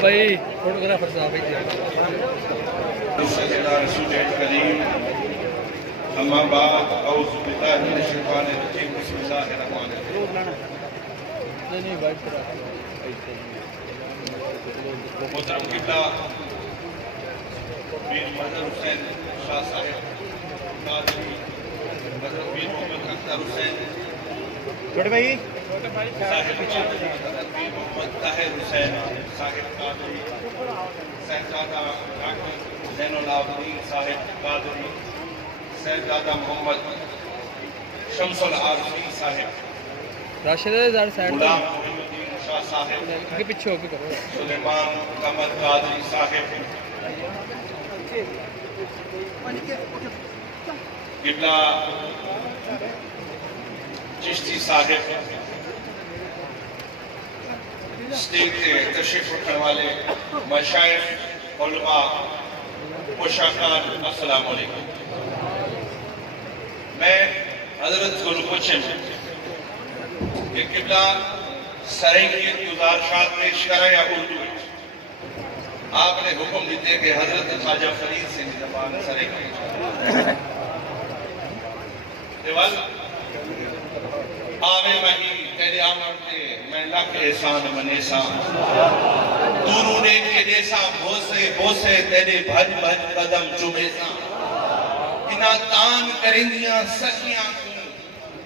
بھائی فوٹوگرافر صاحب رسول کریم اما بعد اعوذ باللہ من الشیطان الرجیم بسم اللہ الرحمن الرحیم محترم قبلہ میر مظہر حسین شاہ صاحب قادری حضرت میر محمد اختر حسین چھوٹے بھائی صاحب قادری حضرت میر محمد طاہر حسین صاحب قادری صاحبزادہ ڈاکٹر زین العابدین صاحب قادری صاحبزادہ محمد شمس العارفین صاحب راشد زار سائڈ غلام محمد الدین شاہ صاحب کے پیچھے ہو کے کرو سلیمان محمد قادری صاحب قبلہ چشتی صاحب اسٹیج کے تشریف رکھنے والے مشائخ علماء مشاہدان السلام علیکم میں حضرت کو پوچھیں کہ قبلہ سرنگیت گزارشات پیش کرا یا اردو آپ نے حکم دیتے کہ حضرت خواجہ فرید سے زبان سرنگیت دیوال آمیں مہی تیرے آمرتے میں لکھ احسان من احسان دونوں نے کے جیسا بھوسے تیرے بھج بھج قدم چوبے سا انہا تان کرندیاں سکیاں کیوں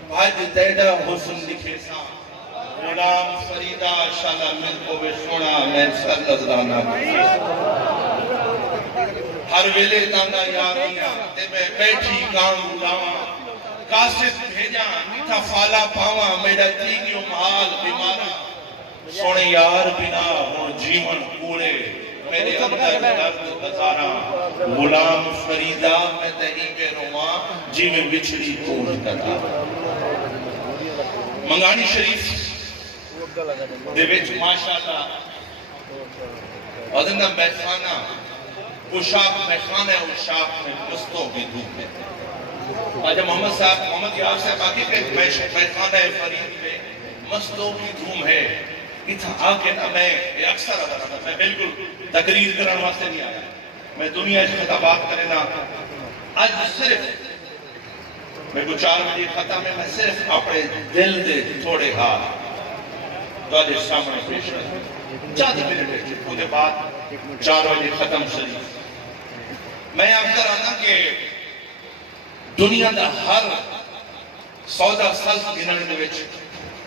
بھج تیڑا حسن لکھے سا غلام فریدہ شالا مل کو بے سونا میں سر نظرانہ ہر ویلے تاندہ یادیاں تے میں بیٹھی کام گلاواں قاسد بھیجا میٹھا فالا پاواں میڈا تیگیوں محال بیمارا سونے یار بنا ہوں جیون پورے میرے اندر درد ہزارا غلام فریدہ میں تحیب رواں جی میں بچھڑی پور کتا منگانی شریف دے وچ ماشاءاللہ ادنہ میخانہ پوشاک میخانہ اشاک میں مستوں کی دھوپ ہے آجا محمد صاحب محمد یار صاحب آگے کہ میخانہ فرید میں مستوں کی دھوم ہے اتھا آکے نا میں اکثر ادھر میں بالکل تقریر کرنے واسطے نہیں آیا میں دنیا اس خطابات کرے نا آج صرف میں کو 4 بجے ختم ہے میں صرف اپنے دل دے تھوڑے ہاتھ تو آج سامنے پیش رہے چاند منٹ ہے خود بعد 4 بجے ختم شریف میں اکثر آنا کہ دنیا دا ہر سودا سلف گنر دے وچ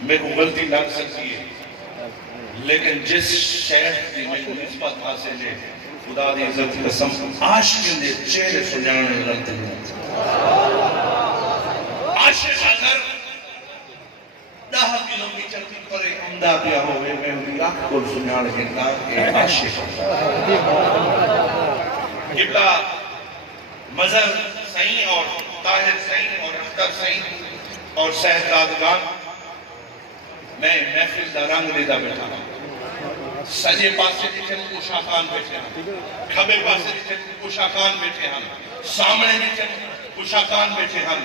میں کو غلطی لگ سکتی ہے لیکن جس شیخ دی میں نسبت حاصل ہے خدا دی عزت قسم عاشق دے چہرے سجانے لگتے ہیں عاشق اگر 10 کلومیٹر کی پرے عمدہ پیا ہوئے میں انہی آنکھ کو سجانے گھنٹا کہ عاشق قبلہ مظہر سعین اور طاہر سعین اور اختر سعین اور صاحبزادگان میں محفل دا رنگ دیدہ بیٹھا سجے پاسے جتن کشاکان بیٹھے ہیں کھبے پاسے جتن کشاکان بیٹھے ہیں سامنے جتن کشاکان بیٹھے ہیں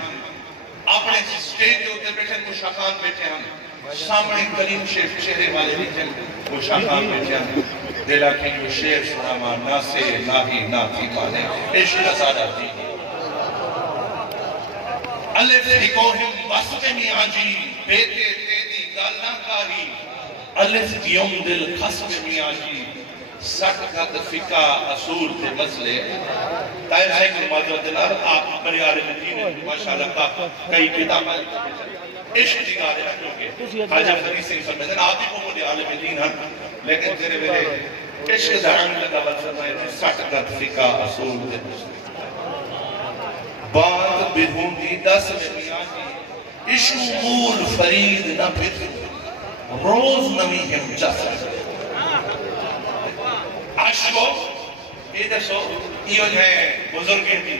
اپنے سٹیج کے ہوتے بیٹھے کشاکان بیٹھے ہیں سامنے کریم شیف چہرے والے جتن کشاکان بیٹھے ہیں دلہ کی جو شیر سناما ناسے لاہی ناتی پانے عشق سادہ دی الف لکوہم وسط میں آجی بیتے تیدی گالنا کاری الف دیوم دل خسم میں آجی سٹ گھت فقہ اصول تے مسئلے تائر سینگ نمازہ دلار آپ بریار مدینہ ماشاءاللہ کا کئی کتاب عشق دگارے رکھوگے خواجہ فرید سنگھ فرمیدن آتی کو مجھے عالم دین ہن لیکن تیرے میرے عشق دعان لگا بلسمائے سٹ گھت فقہ اصول تے مسئلے بات بدھون دی 10 میں میاں عشق مول فرید نہ پھر روز نمی ہم جسر عشقو یہ دسو یہ ہے بزرگیں دی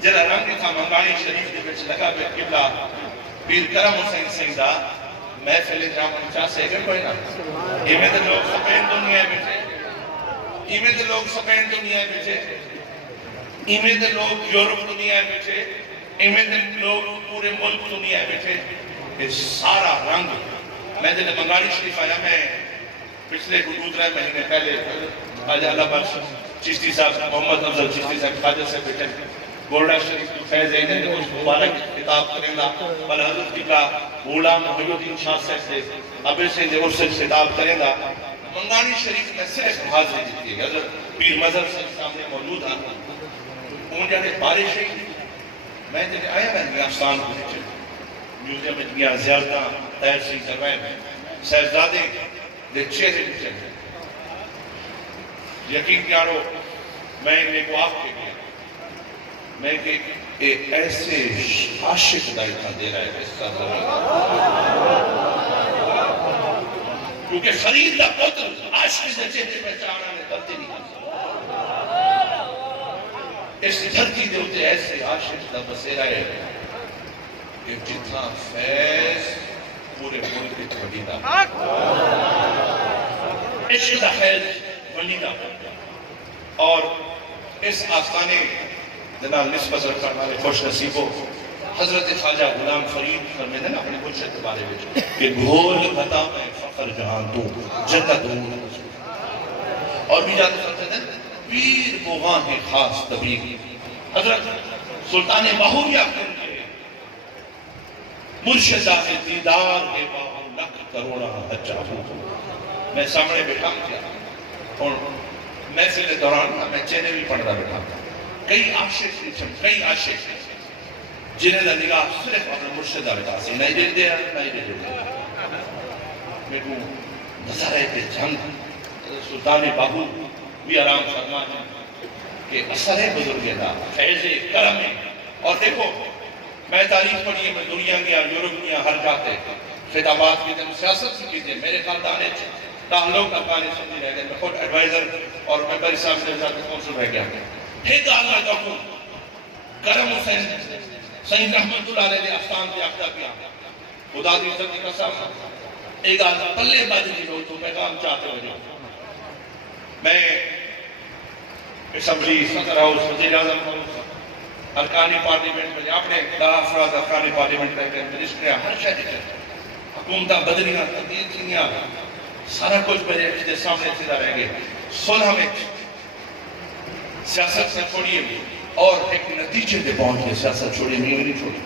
جلہ رنگ تھا منگانی شریف دے بچ لگا بے قبلہ پیر کرم حسین سیدہ محفل جامن چاہ سے گئے کوئی نا یہ میں دے لوگ سپین دنیا بیٹھے یہ میں دے لوگ سپین دنیا بیٹھے ایمیں دے لوگ یورپ دنیا بیٹھے ایمیں دے لوگ پورے ملک دنیا بیٹھے یہ سارا رنگ میں دے منگاری شریف آیا میں پچھلے 2-3 مہینے پہلے خواجہ اللہ بخش چشتی صاحب محمد افضل چشتی صاحب خواجہ سے بیٹھے گورڈا شریف کو فیض ہے کہ کچھ مبارک خطاب کریں گا بل حضرت کی کا غلام محی الدین شاہ صاحب سے ابے سے دے اس سے خطاب کریں گا منگانی شریف میں صرف حاضر دیتی ہے حضرت پیر مظہر سے سامنے موجود ہیں ان جانے بارش ہے میں جنہیں آیا میں نے آستان کو دیکھے میوزیم میں دنیا زیارتاں تیر سی سروائے میں صاحبزادے دے چہرے بھی چہرے یقین کیارو میں انہیں کو آپ کے گیا میں کہ ایک ایسے عاشق دائتہ دے رہا ہے اس کا ذرا کیونکہ خرید دا پتر عاشق دے چہرے پہچانا نے کرتے نہیں اس دھرتی دے ہوتے ایسے عاشق دا بسیرہ ہے کہ جتنا فیض پورے ملک وڈیدہ عشق دا فیض وڈیدہ اور اس آستانے جنال نسبت رکھنے والے خوش نصیبوں حضرت خواجہ غلام فرید فرمیدے نا اپنے مرشد کے بارے میں کہ گھول بتا میں فخر جہاں تو جدت ہوں اور بھی جاتے فرمیدے پیر بوغان کے خاص طبیب حضرت سلطان باہوریہ کے مرشدہ کے دیدار کے باہو لکھ کروڑا بچہ ہوں میں سامنے بیٹھا کیا اور محفل کے دوران میں چہرے بھی پڑھ رہا بیٹھا کئی عاشق جنہیں دا نگاہ صرف اپنے مرشدہ بیٹھا سی نہیں دل دیا نہیں دل دیا میں کو نظر ہے کہ جنگ سلطان باہو بھی آرام فرمان ہے کہ اثر بزرگ دا فیض کرم ہے اور دیکھو میں تاریخ پڑھی میں دنیا گیا یورپ گیا ہر جاتے خطابات کی دن سیاست سے کیجئے میرے خاندانے تعلق افغانی سمجھی رہ گئے میں خود ایڈوائزر اور ممبر صاحب سے وزارت کونسل رہ گیا ایک آلہ دکھو کرم حسین سید رحمت اللہ علیہ دے آستان دے آفتہ کیا خدا دی عزت کا صاحب ایک آلہ پلے باجی ہو تو پیغام چاہتے ہو جو میں اسمبلی صدر ہاؤس وزیر اعظم ہاؤس ارکانی پارلیمنٹ میں آپ نے 10 افراد ارکانی پارلیمنٹ رہتے ہیں منسٹریاں ہر شہر کے حکومتہ بدلیاں تبدیل تھینیاں سارا کچھ بجے اجھتے سامنے سیدھا رہ گئے صلح میں سیاست سے چھوڑیے اور ایک نتیجے دے پہنچ کے سیاست چھوڑیے نہیں چھوڑی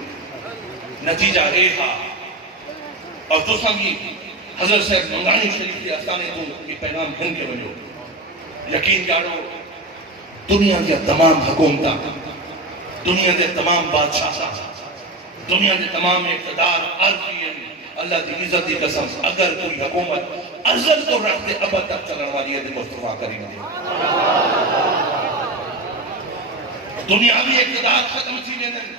نتیجہ اے تھا اور تو سمجھی حضرت صاحب منگانی شریف کے آستانے تو یہ پیغام گھن کے بنو یقین جانو دنیا کے تمام حکومتہ دنیا کے تمام بادشاہ دنیا کے تمام اقتدار عرضی اللہ کی عزت کی قسم اگر کوئی حکومت ازل کو رکھتے اب تک چلن والی ہے مصطفیٰ کریم دے دنیاوی اقتدار ختم تھی ویندن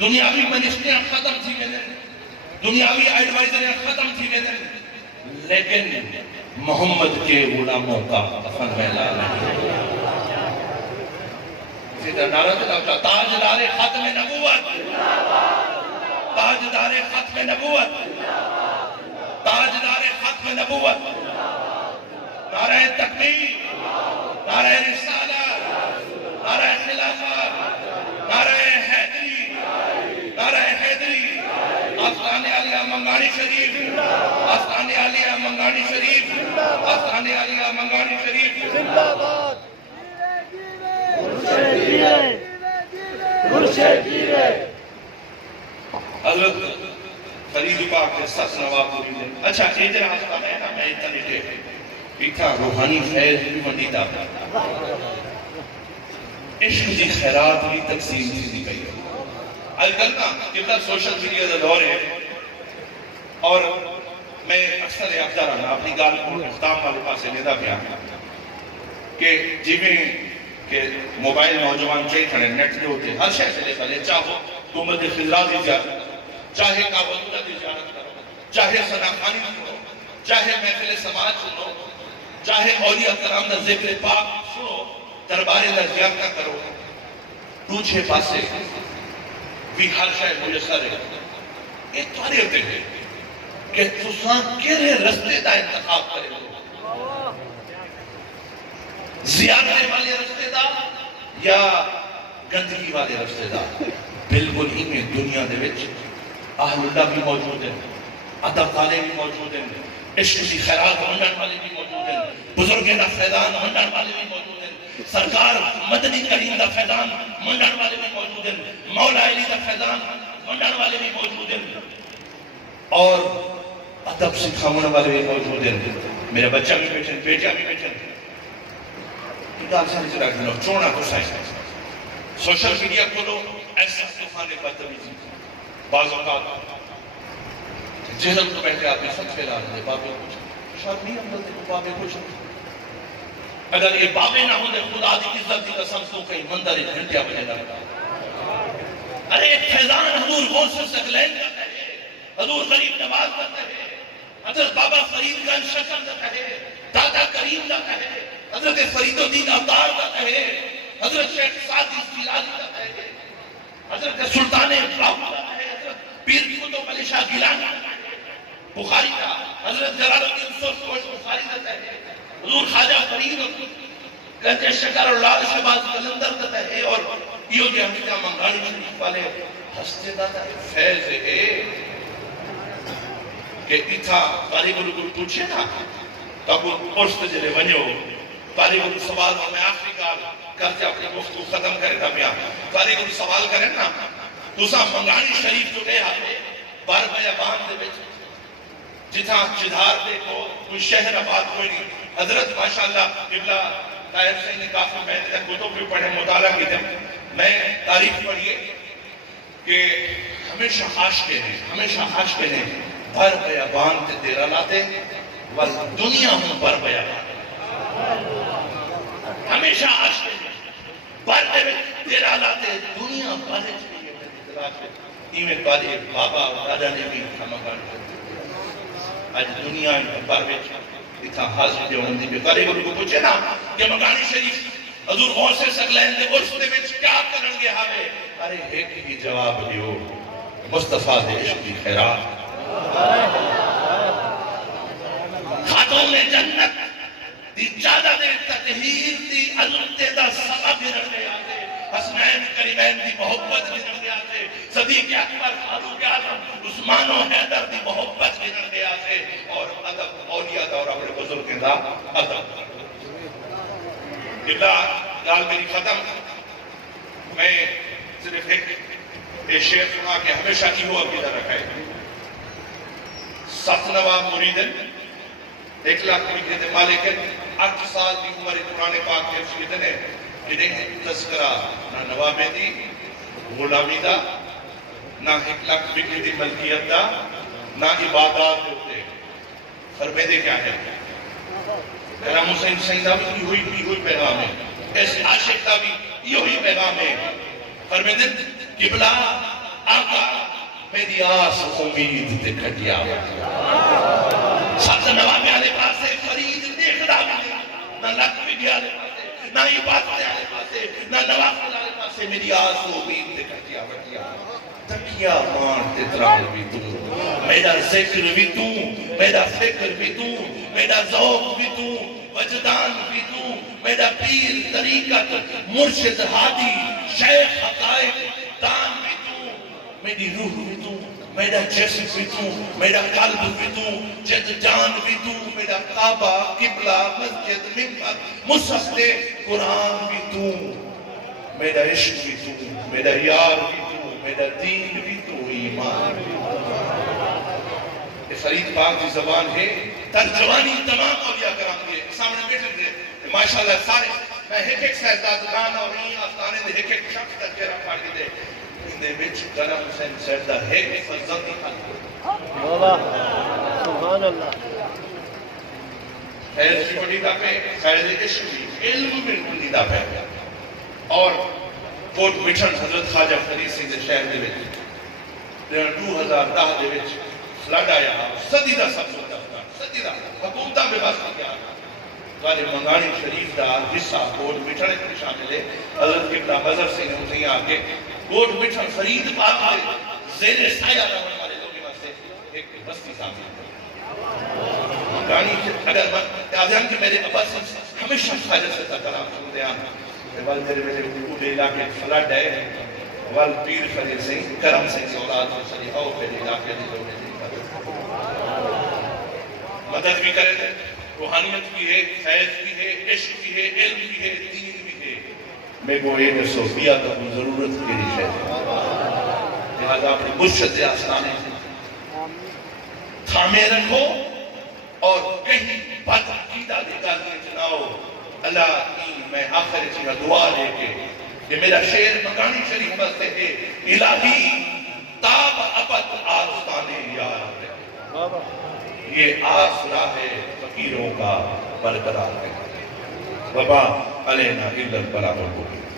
دنیاوی منسٹریاں ختم تھی ویندن دنیاوی ایڈوائزریاں ختم تھی ویندن لیکن محمد کے غلاموں کا دفن میلا نہیں سیدھا نعرہ دلاؤ تاجدار ختم نبوت تاجدار ختم نبوت تاجدار ختم نبوت نعرہ تکبیر نعرہ رسالت نعرہ خلافت نعرہ حیدری نعرہ حیدری آستانے علیہ منگانی شریف آستانے علیہ منگانی شریف آستانے علیہ منگانی شریف زندہ باد مرشد گیرے حضرت فرید پاک کے سس نواب پوری دے اچھا ایجر آستان ہے نا میں اتنا لیٹے ایتھا روحانی فیض بھی مندیدہ عشق دی خیرات بھی تقسیم تھی دی گئی آج کل نا جبنا سوشل میڈیا دا دور ہے اور میں اکثر یافتہ رہا اپنی گال کو اختام والے پاس سے لیدہ پیا کہ جی کہ موبائل نوجوان چاہی کھڑے نیٹ جو ہوتے ہر شہر سے لے کر لے چاہو حکومت خضرات دی زیارت چاہے کابلدہ دی زیارت کرو چاہے سناخانی سنو چاہے محفل سماج سنو چاہے اولیاء کرام دا ذکر پاک سنو دربار دا زیارت کرو دوچھے پاسے بھی ہر شہر مجسر ہے ایک تواری ہوتے ہیں کہ تسان کیرے رستے دا انتخاب کرے ہو زیادہ والے رستے دا یا گندگی والے رستے دا بالکل ہی میں دنیا دے وچ اہل اللہ بھی موجود ہیں ادب والے بھی موجود ہیں عشق کی خیرات منڈن والے بھی موجود ہیں، بزرگیں دا فیضان منڈن والے بھی موجود ہیں، سرکار مدنی کریم دا فیضان منڈن والے بھی موجود ہیں، مولا علی دا فیضان منڈن والے بھی موجود ہیں، اور ادب سکھاؤن والے بھی موجود ہیں۔ میرا بچہ بھی بیٹھے، بیٹا بھی بیٹھے، گل ساری جڑا گلو چونا تو سائیں سوشل میڈیا کھولو ایسا طوفان بدتمیزی بعض اوقات جہل تو بیٹھے آدمی خط پھیلا دے بابے کچھ شاید نہیں عمل دے بابے کچھ اگر یہ بابے نہ ہوں دے خدا دی عزت دی قسم تو کہیں مندر گھنٹیا بجے لگتا ارے فیضان حضور غوث ثقلین کا کہے، حضور غریب نواز کا کہے، حضرت بابا فرید گنج شکر کا کہے، دادا کریم کا کہے، حضرت فرید الدین عطار کا کہے، حضرت شیخ سعدی جیلانی کا کہے، حضرت سلطان باہو کا کہے، حضرت پیر قطب علی شاہ گیلانی کا کہے، بخاری کا حضرت جلال الدین سرخوش بخاری کا کہے، حضور خواجہ فرید گنج شکر اور لال شہباز قلندر کا کہے، اور یہ جو ہمیشہ منگاڑی شریف والے ہستے دا فیض ہے کہ اتھا قاری گلو گلو پوچھے نا تب پرست جلے ونیو قاری گلو سوال میں آخری کار کرتے اپنے گفتگو ختم کرے دا بیا قاری گلو سوال کرے نا تو سا منگاڑی شریف جو گئے آتے بار بیابان دے بیچ جتھا چدھار دیکھو کوئی شہر آباد کوئی نہیں حضرت ماشاءاللہ قبلہ طاہر سے نے کافی میں نے کتب بھی پڑھے مطالعہ کی تھے میں تاریخ پڑھیے کہ ہمیشہ عاشق نے بر بیابان تے دیرہ لاتے وال دنیا ہوں بر بیابان ہمیشہ عاشق نے بر دیرہ لاتے دنیا بر ایمیں بارے بابا دادا نے بھی کھمکان کرتے آج دنیا بر بیچ اتنا حاضر دے ہوندی بھی قاری گلو کو پوچھے نا کہ مگانی شریف حضور غوث ثقلین دے عرص دے وچ کیا کرنگے ہاوے ارے ایک ہی جواب دیو مصطفیٰ دے عشق دی خیرات خاتون جنت دی جادہ دے تطہیر دی علمتے دا سبب رکھے آتے حسنین کریمین دی محبت بھی رکھے آتے صدیق اکبر فاروق اعظم عثمان و حیدر دی محبت بھی رکھے آتے اور ادب اولیاء دا اور اپنے بزرگ دا ادب قبلہ گال میری ختم میں صرف ایک شعر سنا کہ ہمیشہ کی ہو عقیدہ رکھا ہے ست نواب مریدن 1 لاکھ مریدن مالکن 8 سال دی عمر قرآن پاک کے افشیدن ہے کہ نہیں تذکرہ نہ نوابے دی غلامی دا نہ 1 لاکھ فکری دی ملکیت دا نہ عبادات ہوتے فرمے دے کیا ہے کرام حسین سیدہ بھی یہ ہوئی پیغام ہے ایسے عاشق کا بھی یہی پیغام ہے فرمیدن قبلہ آقا میری آس امید تے کھٹیا سات نوابے آلے پاسے فرید دیکھنا بھی نہ لکھ بھی آلے پاسے نہ عبادت آلے پاسے نہ نوافل آلے پاسے میری آس امید تے کھٹیا تکیا مان تے ترال بھی تو میرا ذکر بھی تو میرا فکر بھی تو میرا ذوق بھی تو وجدان بھی تو میرا پیر طریقت مرشد ہادی شیخ حقائق دان بھی تو میری روح بھی تو میرا جسم بھی تو میرا قلب بھی تو جد جان بھی تو میرا کعبہ قبلہ مسجد منبر مصحف قرآن بھی تو میرا عشق بھی تو میرا یار بھی تو میرا دین بھی تو ایمان بھی تو فرید پاک کی زبان ہے ترجمانی تمام اولیاء کرام کے سامنے بیٹھن دے ماشاءاللہ سارے میں ایک سیدادگان اور این آستانے دے ایک شخص تک جرہ پاڑی دے ان دے بچ کرم حسین سیدہ ایک فرزندی خالق سبحان اللہ خیر کی بڑی دا پہ خیر عشق بھی علم بھی بڑی دا پہ اور کوٹ مٹھن حضرت خواجہ فرید سنگھ شہر دے بچ 2010 دے بچ فلڈ آیا صدی دا سب سے دفتر صدی دا حکومتہ میں بس کیا والے منگانی شریف دا حصہ کوٹ مٹھن کے شامل ہے حضرت قبلہ مظہر سنگھ حسین آگے کوٹ مٹھن فرید پاک دے زیر سایہ رہنے والے لوگوں میں سے ایک بستی سامنے منگانی اگر میں آدھان کہ میرے ابا سے ہمیشہ خواجہ سے کلام سن دیا وال میرے اوپر علاقے فلڈ ہے وال پیر فرید سنگھ کرم سنگھ اولاد سلیحہ پہ علاقے دی لوگوں نے مدد بھی کرے تھے، روحانیت بھی ہے، فیض بھی ہے، عشق بھی ہے، علم بھی ہے، دین بھی ہے۔ میں کو ایک صوفیہ کا ضرورت کے لیے ہے، لہذا اپنے مرشد آستانے تھامے رکھو اور کہیں بد عقیدہ نکال کے چلاؤ۔ اللہ میں آخر چیزا دعا لے کے کہ میرا شعر مکانی شریف بستے ہے، الہی تاب ابد آستانے یار ہے، یہ آسرا ہے فقیروں کا برقرار ہے۔ وبا علینا الا البلاغ المبین۔